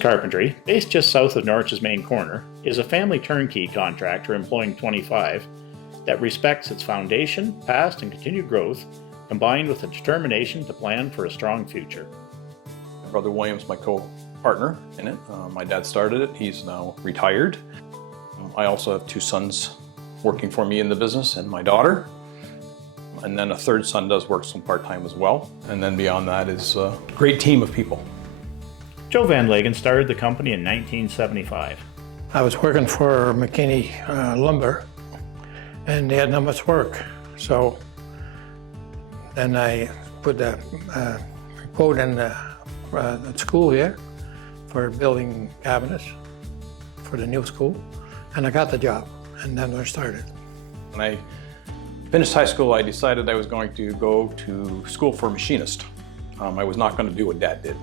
Carpentry, based just south of Norwich's main corner, is a family turnkey contractor employing 25 that respects its foundation, past and continued growth, combined with a determination to plan for a strong future. My brother William's my co-partner in it. My dad started it. He's now retired. I also have 2 sons working for me in the business and my daughter. And then a third son does work some part-time as well. And then beyond that is a great team of people. Joe Van Lagen started the company in 1975. I was working for McKinney Lumber, and they had not much work. So then I put a quote in the school here for building cabinets for the new school, and I got the job, and then I started. When I finished high school, I decided I was going to go to school for a machinist. I was not going to do what Dad did.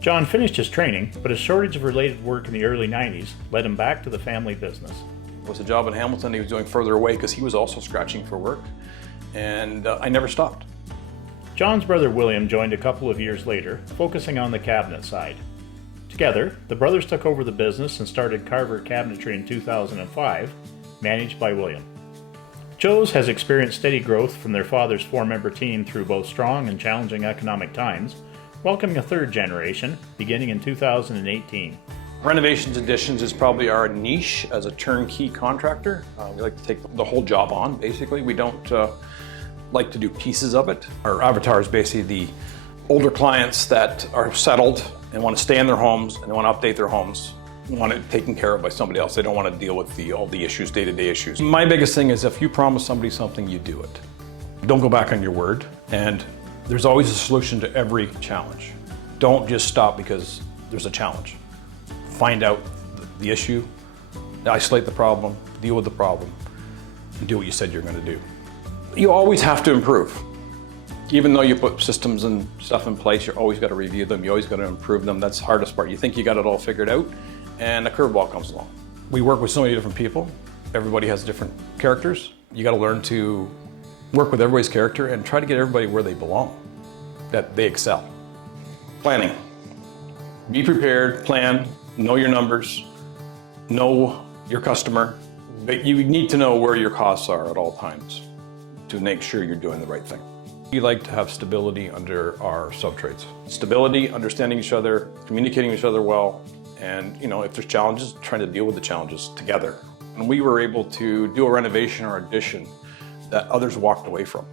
John finished his training, but a shortage of related work in the early 90s led him back to the family business. It was a job in Hamilton he was doing further away because he was also scratching for work, and I never stopped. John's brother William joined a couple of years later, focusing on the cabinet side. Together, the brothers took over the business and started Carver Cabinetry in 2005, managed by William. Joe's has experienced steady growth from their father's 4-member team through both strong and challenging economic times, welcoming a third generation beginning in 2018. Renovations additions is probably our niche as a turnkey contractor. We like to take the whole job on, basically. We don't like to do pieces of it. Our avatar is basically the older clients that are settled and want to stay in their homes and they want to update their homes, want it taken care of by somebody else. They don't want to deal with all the issues, day-to-day issues. My biggest thing is if you promise somebody something, you do it. Don't go back on your word, and there's always a solution to every challenge. Don't just stop because there's a challenge. Find out the issue, isolate the problem, deal with the problem, and do what you said you're going to do. You always have to improve. Even though you put systems and stuff in place, you always got to review them, you always got to improve them. That's the hardest part. You think you got it all figured out, and a curveball comes along. We work with so many different people. Everybody has different characters. You got to learn to work with everybody's character and try to get everybody where they belong, that they excel. Planning. Be prepared, plan, know your numbers, know your customer, but you need to know where your costs are at all times to make sure you're doing the right thing. We like to have stability under our subtrades. Stability, understanding each other, communicating with each other well, and if there's challenges, trying to deal with the challenges together. And we were able to do a renovation or addition that others walked away from.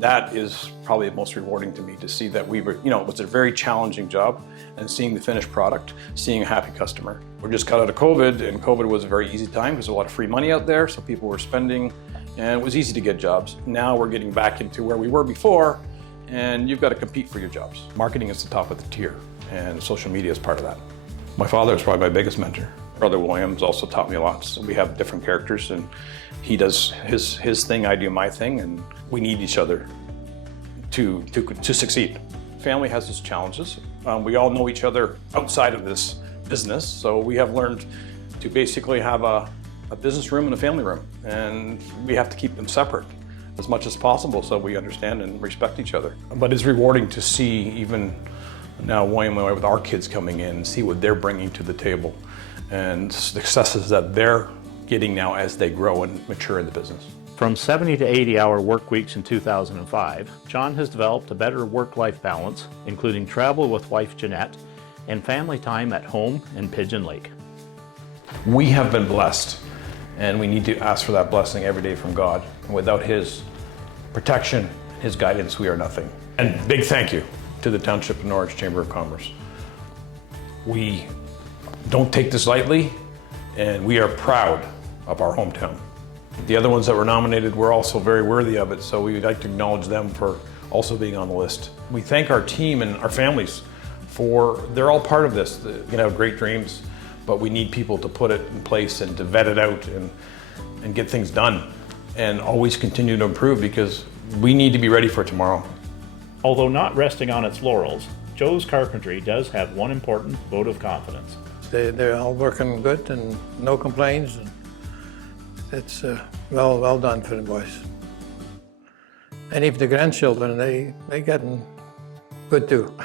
That is probably the most rewarding to me, to see that we were, it was a very challenging job, and seeing the finished product, seeing a happy customer. We're just cut out of COVID, and COVID was a very easy time because there's a lot of free money out there, so people were spending, and it was easy to get jobs. Now we're getting back into where we were before, and you've got to compete for your jobs. Marketing is the top of the tier, and social media is part of that. My father is probably my biggest mentor. Brother Williams also taught me a lot. So we have different characters, and he does his thing, I do my thing, and we need each other to succeed. Family has its challenges. We all know each other outside of this business, so we have learned to basically have a business room and a family room, and we have to keep them separate as much as possible so we understand and respect each other. But it's rewarding to see, even now William and I, with our kids coming in, see what they're bringing to the table and successes that they're getting now as they grow and mature in the business. From 70 to 80-hour work weeks in 2005, John has developed a better work-life balance, including travel with wife Jeanette and family time at home in Pigeon Lake. We have been blessed, and we need to ask for that blessing every day from God. And without His protection, His guidance, we are nothing. And big thank you to the Township and Norwich Chamber of Commerce. We don't take this lightly, and we are proud of our hometown. The other ones that were nominated were also very worthy of it, so we would like to acknowledge them for also being on the list. We thank our team and our families they're all part of this. You can have great dreams, but we need people to put it in place and to vet it out and get things done, and always continue to improve, because we need to be ready for tomorrow. Although not resting on its laurels, Joe's Carpentry does have one important vote of confidence. They're all working good and no complaints. And it's well done for the boys. And even the grandchildren, they getting good too.